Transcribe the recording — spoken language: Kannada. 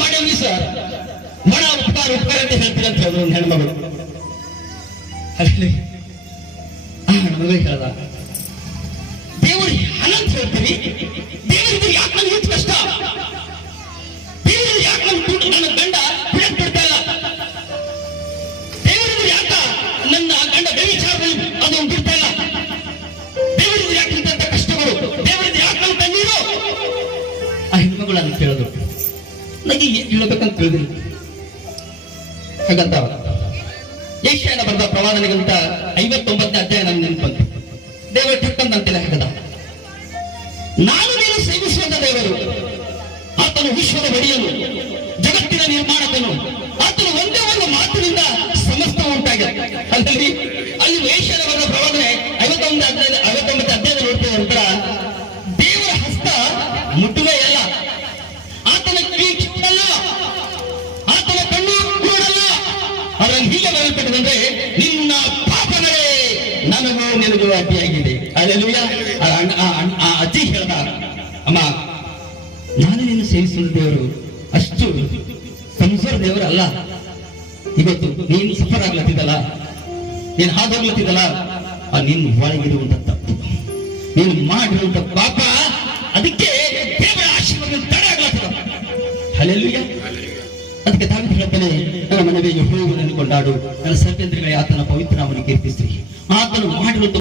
ಮಾಡ್ಯಾವ್ರಿ ಸರ್, ಮಣ ಉಪಕಾರ ಉಪಕಾರ ಅಂತ ಹೇಳ್ತೀರಿ ಅಂತ ಹೇಳಿದ್ರು ಒಂದು ಹೆಣ್ಮಗಳು. ಅಲ್ಲಿ ಆ ಹೆಣ್ಮಗಳು ಹೇಳ್ದ, ದೇವರು ಅನಂತ ಹೇಳ್ತೀವಿ, ದೇವರಿಗೆ ಯಾಕೆ ನನ್ಗೆ ಹೆಚ್ಚು ಕಷ್ಟ, ದೇವರಿಗೆ ಯಾಕೆ ನನ್ನ ದುಡ್ಡು ನನ್ನ ಗಂಡ ಬಿಡಕ್ ಬಿಡ್ತಾ ಇಲ್ಲ, ದೇವರಿಗೆ ಯಾಕ ನನ್ನ ಗಂಡ ವ್ಯಭಿಚಾರದಲ್ಲಿ ಅದನ್ನು ಬಿಡ್ತಾ ಇಲ್ಲ, ದೇವರಿಗೆ ಯಾಕೆ ಇಂಥ ಕಷ್ಟಗಳು, ದೇವರಿಗೆ ಯಾಕೆ ನನ್ನ ಕಣ್ಣೀರು. ಆ ಹೆಣ್ಮಗಳು ಅಂತ ಕೇಳಿದ್ರು. ನನಗೆ ಹೇಳ್ಬೇಕಂತ ತಿಳಿದಿಲ್ಲ. ಹಾಗಂತ ಯೆಶಾಯನ ಬರೆದ ಪ್ರವಾದನೆಗಂತ 59ನೇ ಅಧ್ಯಾಯ ನನ್ನ ನೆನಪಂತು. ದೇವರು ಟಕ್ಕಂತಂತೆಲ್ಲ ಹೇಳಿದ, ನಾನು ನೀನು ಸೇವಿಸುವಂತ ದೇವರು, ಆತನು ವಿಶ್ವದ ಒಡೆಯನು, ಜಗತ್ತಿನ ನಿರ್ಮಾಣಕನು, ಆತನು ಒಂದೇ ಒಂದು ಮಾತಿನಿಂದ ಸಮಸ್ತ ಉಂಟಾಗಿದೆ. ಅಲ್ಲಿ ಯೆಶಾಯನ ಬರೆದ ಪ್ರವಾದನೆ 59ನೇ ಅಧ್ಯಾಯದಲ್ಲಿ ನೋಡ್ತೇವೆ. ನಂತರ ದೇವರ ಹಸ್ತ ಮುಟ್ಟುವೆ ಅಲ್ಲ, ಆತನ ಕೈ ಕಿತ್ತಲ್ಲ, ಆತನ ಕಣ್ಣು ಕೂಡಲ್ಲ. ಅವರನ್ನು ಹೀಗೆ ಬರೆಯಲ್ಪಟ್ಟಿದಂದ್ರೆ, ನಿನ್ನ ಪಾಪಗಳೇ ನನಗೂ ನಿನಗೂ ಅಡ್ಡಿಯಾಗಿದೆ. ಅಲ್ಲೆಲ್ಲೂಯ. ಆ ಅಜ್ಜಿ ಹೇಳ್ದ, ಅಮ್ಮ ನಾನು ನಿನ್ನ ಸೇವಿಸುವ ದೇವರು ಅಷ್ಟು ಸಂಸಾರ ದೇವರು ಅಲ್ಲ. ಇವತ್ತು ನೀನು ಸಫರ್ ಆಗ್ಲತ್ತಿದ್ದಲ್ಲ, ನೀನು ಹಾದೋಗ್ಲತ್ತಿದ್ದಲ್ಲ, ನೀನು ಒಳಗಿರುವಂತ ತಪ್ಪು, ನೀನು ಮಾಡಿರುವಂತ ಪಾಪ, ಅದಕ್ಕೆ ದೇವರ ಆಶೀರ್ವಾದ ತಡೆ ಆಗ್ಲತ್ತದ. ಹಲ್ಲೆಲೂಯ. ಅದಕ್ಕೆ ದಾವೀದ ಹೇಳ್ತಾನೆ, ನನ್ನ ಮನವೇ ಯೆಹೋವನನ್ನು ಕೊಂಡಾಡು, ನನ್ನ ಸರ್ವೇಂದ್ರಿಗಳೇ ಆತನ ಪವಿತ್ರ ನಾಮವನ್ನು ಕೀರ್ತಿಸಿ. ಆತನು ಮಾಡಿರುವಂತ